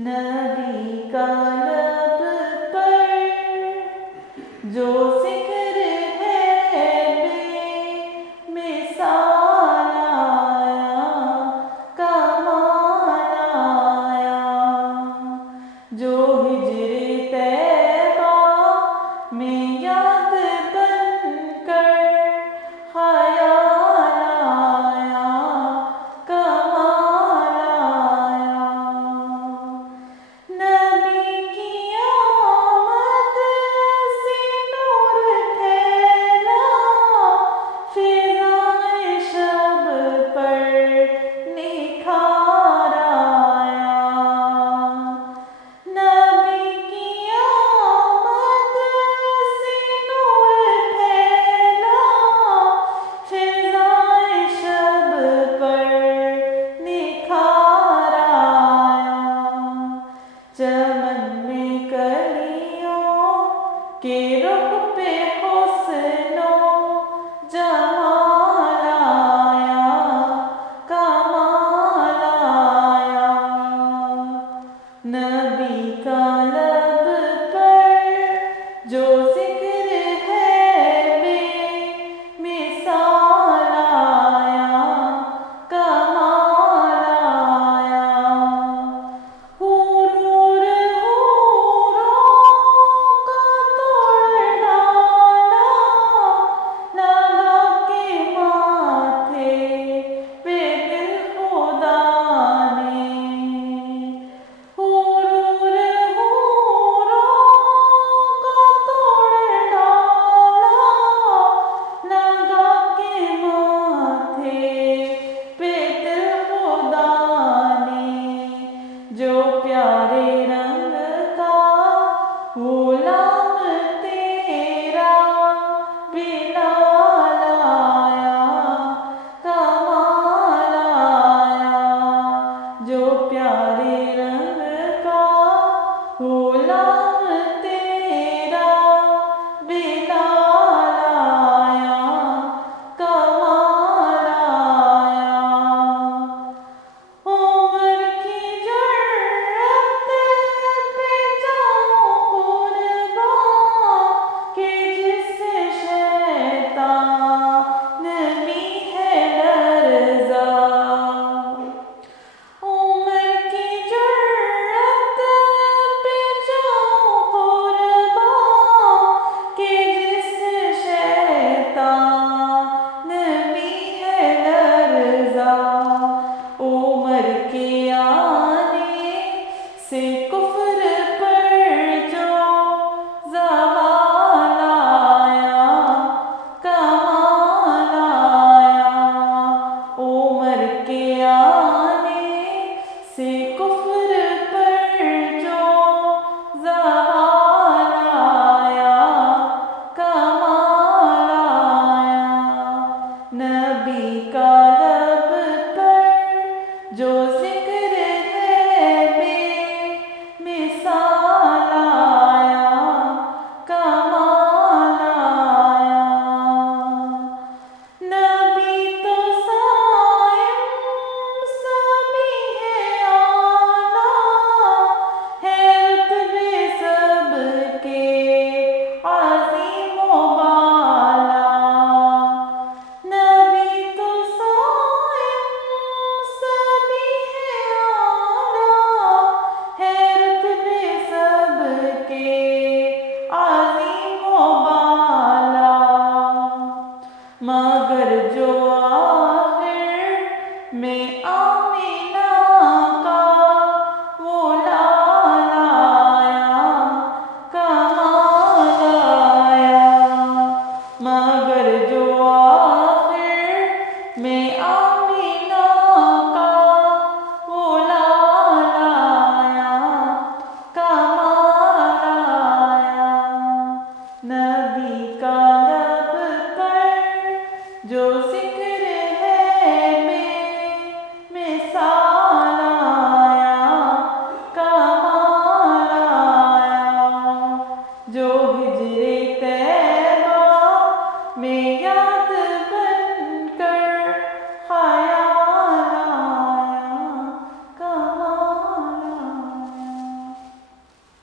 نبی کا لب پر جو ذکر ہے بے مثال آیا، کمال آیا، جو ہجر طیبہ میں یاد بن کر خیال آیا، کمال آیا۔ نبی کی آمد سے نور پھیلا، فضائے شب پر نکھار آیا۔ نبی کی آمد سے نور پھیلا، فضائے شب پر نکھار آیا۔ چمن میں کلیوں کے رخ پہ حسن و جمال آیا، کمال آیا۔ نبی کا لب پر جو ذکر ہے بے مثال آیا، کمال آیا۔ حور کا توڑ ڈالا، لگا کے ماتھے پہ دل خدا نے۔ حور کا توڑ ڈالا، لگا کے ماتھے پہ دل خدا نے۔ جو پیارے رنگ کا غلام تیرا بلال آیا، کمال آیا۔ جو پیارے رنگ کا غلام تیرا بلال آیا، کمال آیا۔ عمر کی جرأت پہ جاؤں قربان، کہ جس سے شیطان بھی ہے لرزا۔ عمر کی جرأت پہ جاؤں قربان، کہ جس سے شیطان بھی ہے لرزا۔ عمر کے آنے سے